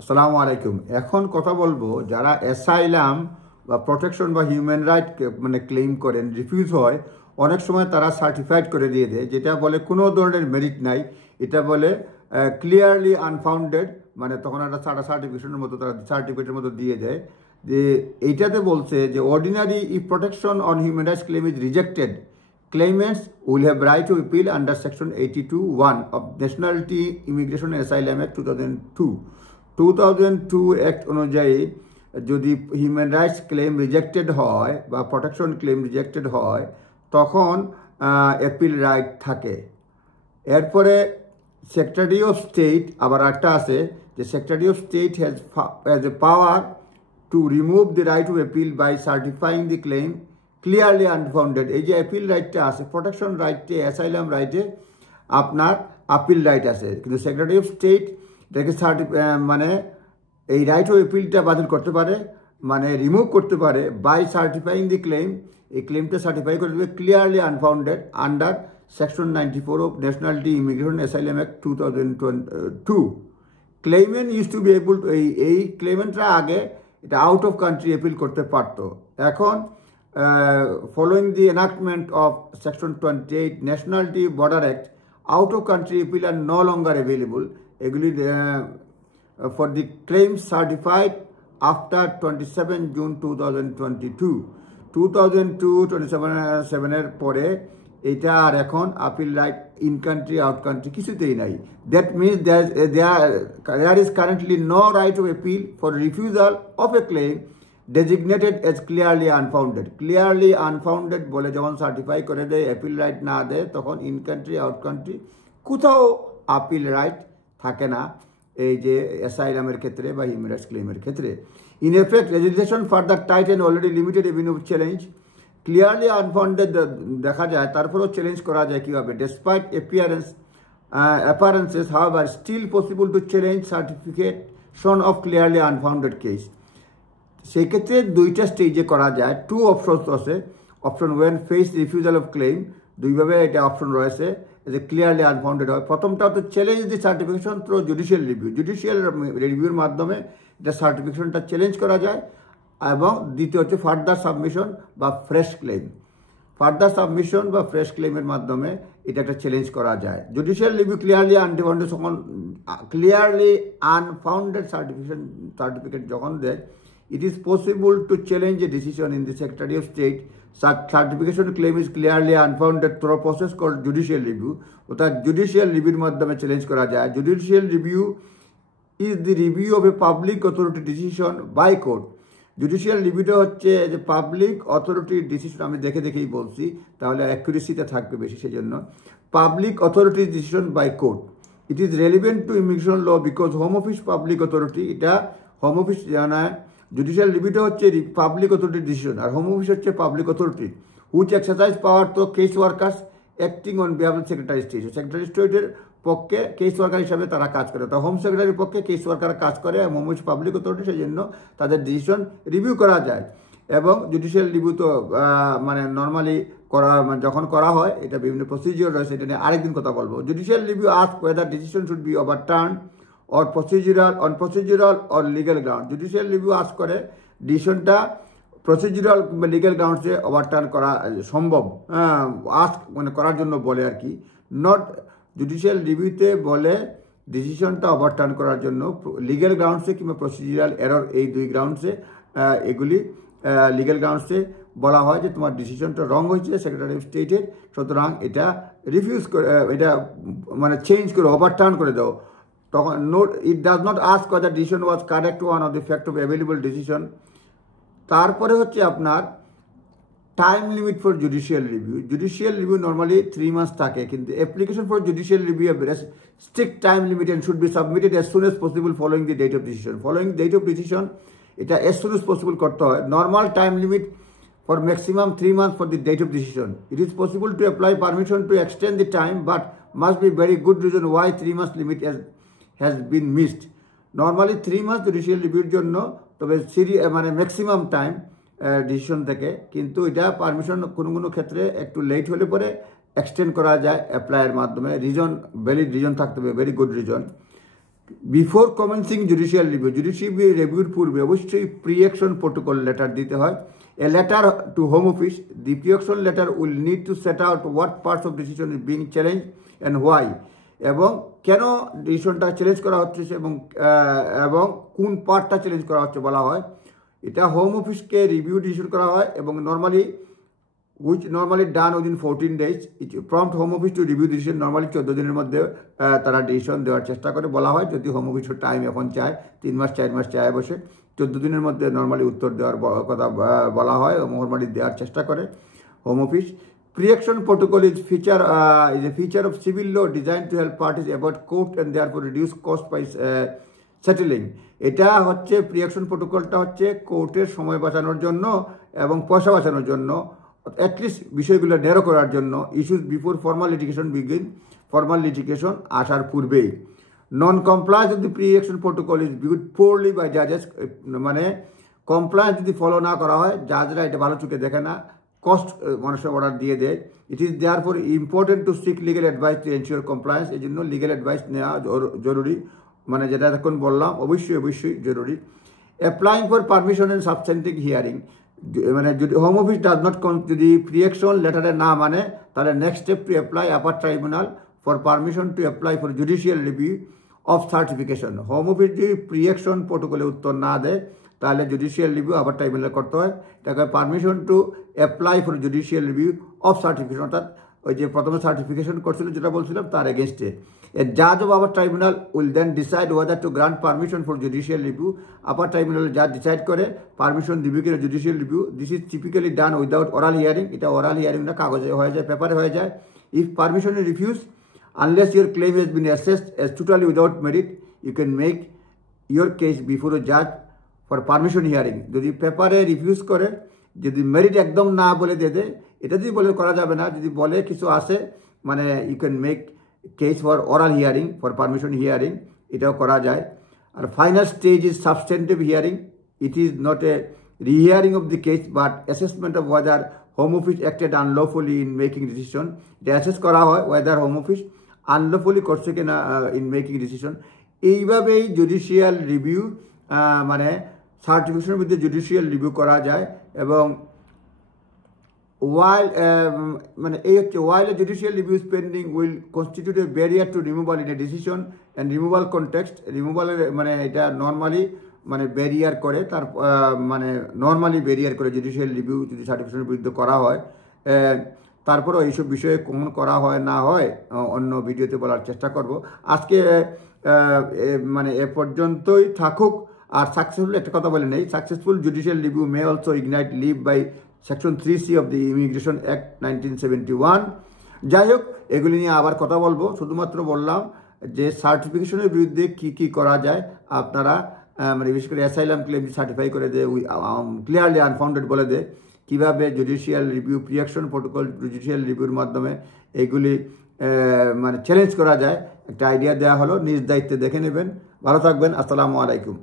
আসসালামু আলাইকুম। এখন কথা বলবো যারা অ্যাসাইলাম বা প্রোটেকশন বা হিউম্যান রাইট মানে ক্লেম করেন, রিফিউজ হয়, অনেক সময় তারা সার্টিফাইড করে দিয়ে দেয়, যেটা বলে কোনো ধরনের মেরিট নাই, এটা বলে ক্লিয়ারলি আনফাউন্ডেড, মানে তখন একটা সার্টিফিকেশনের মতো তারা সার্টিফিকেটের মতো দিয়ে দেয় যে এইটাতে বলছে যে ordinary if protection on human rights claim is rejected, claimants will have right to appeal under section 82(1) of Nationality, Immigration and Asylum Act 2002. 2002 act অনুযায়ী যদি হিউম্যান রাইটস ক্লেম রিজেক্টেড হয় বা প্রোটেকশন ক্লেম রিজেক্টেড হয় তখন appeal right থাকে। এরপরে secretary of state আবার একটা আছে যে secretary of state has a power to remove the right to appeal by certifying the claim clearly unfounded. এই যে অ্যাপিল রাইটটা আছে, প্রোটেকশন রাইটে, অ্যাসাইলাম রাইটে আপনার আপিল রাইট আছে, কিন্তু সেক্রেটারি অফ স্টেট এটাকে মানে এই রাইট অফ অ্যাপিলটা বাতিল করতে পারে, মানে রিমুভ করতে পারে বাই সার্টিফাইং দি ক্লেম। এই ক্লেমটা সার্টিফাই করে দেবে clearly unfounded under section 94 of nationality, immigration, asylum act 2002। Claimant use to be able to, এই ক্লেমেন্টরা আগে এটা আউট অফ কান্ট্রি অ্যাপিল করতে পারতো। এখন following the enactment of Section 28 Nationality Border Act, out of country appeal are no longer available for the claims certified after 27 June 2022. 2027 এর পরে এটা আর এখন appeal right in country out country কিছুতেই নাই। That means there is currently no right of appeal for refusal of a claim designated as clearly unfounded. Clearly unfounded বলে যখন certify করে দেয়, অ্যাপিল রাইট না দেয়, তখন ইন কান্ট্রি আউট কান্ট্রি কোথাও আপিল রাইট থাকে না এই যে অ্যাসাইলামের ক্ষেত্রে বা হিউম্যান রাইটস ক্লেমের ক্ষেত্রে। In effect legislation further tighten already limited avenue of challenge. Clearly unfounded দেখা যায়, তারপরেও চ্যালেঞ্জ করা যায় কীভাবে, despite appearances however still possible to challenge certification of clearly unfounded case। সেই ক্ষেত্রে দুইটা স্টেজে করা যায়, টু অপশনস আছে। Option one face refusal of clans, দুইভাবে এটা অপশন রয়েছে যে ক্লিয়ারলি আনফাউন্ডেড হয়। প্রথমটা হচ্ছে challenge the certification through judicial review, judicial রিভিউর মাধ্যমে এটা সার্টিফিকেশনটা চ্যালেঞ্জ করা যায়। এবং দ্বিতীয় হচ্ছে ফার্দার সাবমিশন বা ফ্রেশ ক্লেম, ফার্দার সাবমিশন বা ফ্রেশ ক্লেমের মাধ্যমে এটা একটা চ্যালেঞ্জ করা যায়। জুডিশিয়াল রিভিউ ক্লিয়ারলি আনফাউন্ডেড, যখন ক্লিয়ারলি আনফাউন্ডেড সার্টিফিকেট যখন দেয়, it is possible to challenge a decision in the Secretary of State. Certification claim is clearly unfounded through a process called judicial review. অর্থাৎ judicial রিভিউর মাধ্যমে challenge করা যায়। Judicial review is the review of a public authority decision by court. Judicial রিভিউটা হচ্ছে যে public অথরিটির decision, আমি দেখেই বলছি তাহলে অ্যাকুরেসিতে থাকবে বেশি, সেই জন্য পাবলিক অথরিটির decision by court. It is relevant to immigration law because home office public authority, এটা হোম অফিস জানায়। জুডিশিয়াল রিভিউটা হচ্ছে পাবলিক অথরিটির ডিসিশন, আর হোম অফিস হচ্ছে public authority which exercise power to case workers acting on behalf of secretary state. Secretary স্টেটের পক্ষে case worker হিসাবে তারা কাজ করে, তো হোম সেক্রেটারির পক্ষে কেস ওয়ার্কার কাজ করে, হোম অফিস পাবলিক অথরিটি, সেই জন্য তাদের ডিসিশন রিভিউ করা যায়। এবং জুডিশিয়াল রিভিউ তো মানে নর্মালি যখন করা হয়, এটা বিভিন্ন প্রসিজিওর রয়েছে, এটা নিয়ে আরেকদিন কথা বলবো। Judicial review ask whether decision should be overturn or procedural or legal ground। Judicial review ask করে ডিসিশনটা প্রসিডিউরাল কিংবা লিগ্যাল গ্রাউন্ডসে ওভারটার্ন করা সম্ভব, আস্ক মানে করার জন্য বলে আর কি। নট জুডিশিয়াল রিভিউতে বলে ডিসিশনটা ওভারটার্ন করার জন্য লিগ্যাল গ্রাউন্ডসে কিংবা প্রসিডিউরাল এরর, এই দুই গ্রাউন্ডসে, এগুলি লিগ্যাল গ্রাউন্ডসে বলা হয় যে তোমার ডিসিশনটা রং হয়েছে সেক্রেটারি অফ স্টেটের, সুতরাং এটা রিফিউজ করে, এটা মানে চেঞ্জ করে ওভারটার্ন করে দাও। তখন it does not ask whether decision was correct one of the fact of available decision. তারপরে হচ্ছে আপনার time limit for judicial review. Judicial review normally 3 মাস থাকে, কিন্তু application for judicial review strict time limit and should be submitted as soon as possible following the date of decision. Following date of decision এটা as soon as possible করতে হয়। Normal time limit for maximum 3 months for the date of decision. It is possible to apply permission to extend the time, but must be very good reason why 3 months limit has been missed. Normally 3 months judicial রিভিউর জন্য, তবে মানে maximum time decision থেকে, কিন্তু এটা permission কোনো ক্ষেত্রে একটু late হলে পরে এক্সটেন্ড করা যায় অ্যাপ্লাইয়ের মাধ্যমে। রিজন, ভ্যালিড রিজন থাকতে হবে, very good reason. Before commencing judicial রিভিউর পূর্বে অবশ্যই প্রি অ্যাকশন প্রোটোকল লেটার দিতে হয়। A letter to home office, the pre action letter will need to set out what parts of decision is being challenge and why, এবং কেন ডিসিশনটা challenge করা হচ্ছে এবং কোন পার্টটা চ্যালেঞ্জ করা হচ্ছে বলা হয়। এটা হোম অফিসকে রিভিউ ডিসিশন করা হয় এবং normally done within 14 days. It prompt home office to review decision normally 14 দিনের মধ্যে তারা ডিসিশন দেওয়ার চেষ্টা করে বলা হয়। যদি হোম অফিসের টাইম এখন চায় 3 মাস 4 মাস চায় বসে 14 দিনের মধ্যে নর্মালি উত্তর দেওয়ার কথা বলা হয়, নর্মালি দেওয়ার চেষ্টা করে home office. Pre-action protocol is a feature of civil law designed to help parties avoid court and therefore reduce cost by settling. এটা হচ্ছে প্রি-অ্যাকশন প্রোটোকলটা হচ্ছে কোর্টের সময় বাঁচানোর জন্য এবং পয়সা বাঁচানোর জন্য, অ্যাটলিস্ট বিষয়গুলো ন্যারো করার জন্য। ইস্যুস বিফোর ফর্মাল লিটিগেশন আসার পূর্বেই। Non compliance of the pre-action protocol is viewed poorly by জাজেস, মানে কমপ্লায়েন্স যদি ফলো না করা হয় জাজরা এটা ভালো চোখে দেখে না, কস্ট মানুষের অর্ডার দিয়ে দেয়। It is therefore important to seek legal advice to ensure compliance, এই জন্য লিগেল অ্যাডভাইস নেওয়া জরুরি, মানে যেটা এখন বললাম অবশ্যই জরুরি। Applying for permission and substantive hearing, মানে যদি হোম অফিস ডাজ নট যদি প্রি-অ্যাকশন লেটারে না মানে তাহলে next step to apply upper tribunal for permission to apply for judicial review of certification. Home office যদি প্রি-অ্যাকশন প্রোটোকলে উত্তর না দেয় তাহলে জুডিশিয়াল রিভিউ আবার ট্রাইব্যুনাল করতে হয়। এটাকে permission to apply for judicial review of certification, অর্থাৎ ওই যে প্রথমে সার্টিফিকেশন করছিল যেটা বলছিলাম তার এগেনস্টে। A judge of our tribunal will then decide whether to grant permission for judicial review. Upper tribunal judge decide করে permission দিবে কিনা judicial review. This is typically done without oral hearing. এটা oral hearing না, কাগজে হয়ে যায়, পেপারে হয়ে যায়। If permission is refused, unless your claim has been assessed as totally without merit, you can make your case before a judge for permission hearing. যদি পেপারে রিফিউজ করে, যদি মেরিট একদম না বলে দিয়ে দেয়, এটা যদি বলে করা যাবে না, যদি বলে কিছু আছে মানে you can make case for oral hearing, for permission hearing, এটাও করা যায়। আর final stage is substantive hearing. It is not a rehearing of the case but assessment of whether home office acted unlawfully in making decision. এটা assess করা হয় whether home office unlawfully করছে কিনা in making decision. এইভাবেই judicial review মানে সার্টিফিকেশনের মধ্যে judicial review করা যায়। এবং while a judicial review is pending will constitute a barrier to removal in a decision and removal context. Removal মানে এটা নর্মালি মানে ব্যারিয়ার করে, তার মানে নর্মালি ব্যারিয়ার করে জুডিশিয়াল রিভিউ যদি সার্টিফিকেশনের বিরুদ্ধে করা হয়। তারপরেও এইসব বিষয়ে কোন করা হয় না হয় অন্য ভিডিওতে বলার চেষ্টা করব। আজকে মানে এ পর্যন্তই থাকুক। আর সাকসেসফুল একটা কথা বলে নেই, successful judicial review may also ignite leave by section 3C of the immigration act 1971। যাই হোক, এগুলি নিয়ে আবার কথা বলবো। শুধুমাত্র বললাম যে সার্টিফিকেশনের বিরুদ্ধে কি করা যায়। আপনারা মানে বিশেষ করে অ্যাসাইলাম ক্লেম সার্টিফাই করে দেয়, ক্লিয়ারলি আনফাউন্ডেড বলে দেয়, কীভাবে judicial review pre-action protocol judicial রিভিউর মাধ্যমে এগুলি মানে চ্যালেঞ্জ করা যায়। একটা আইডিয়া দেওয়া হলো, নিজ দায়িত্বে দেখে নেবেন। ভালো থাকবেন। আসসালামু আলাইকুম।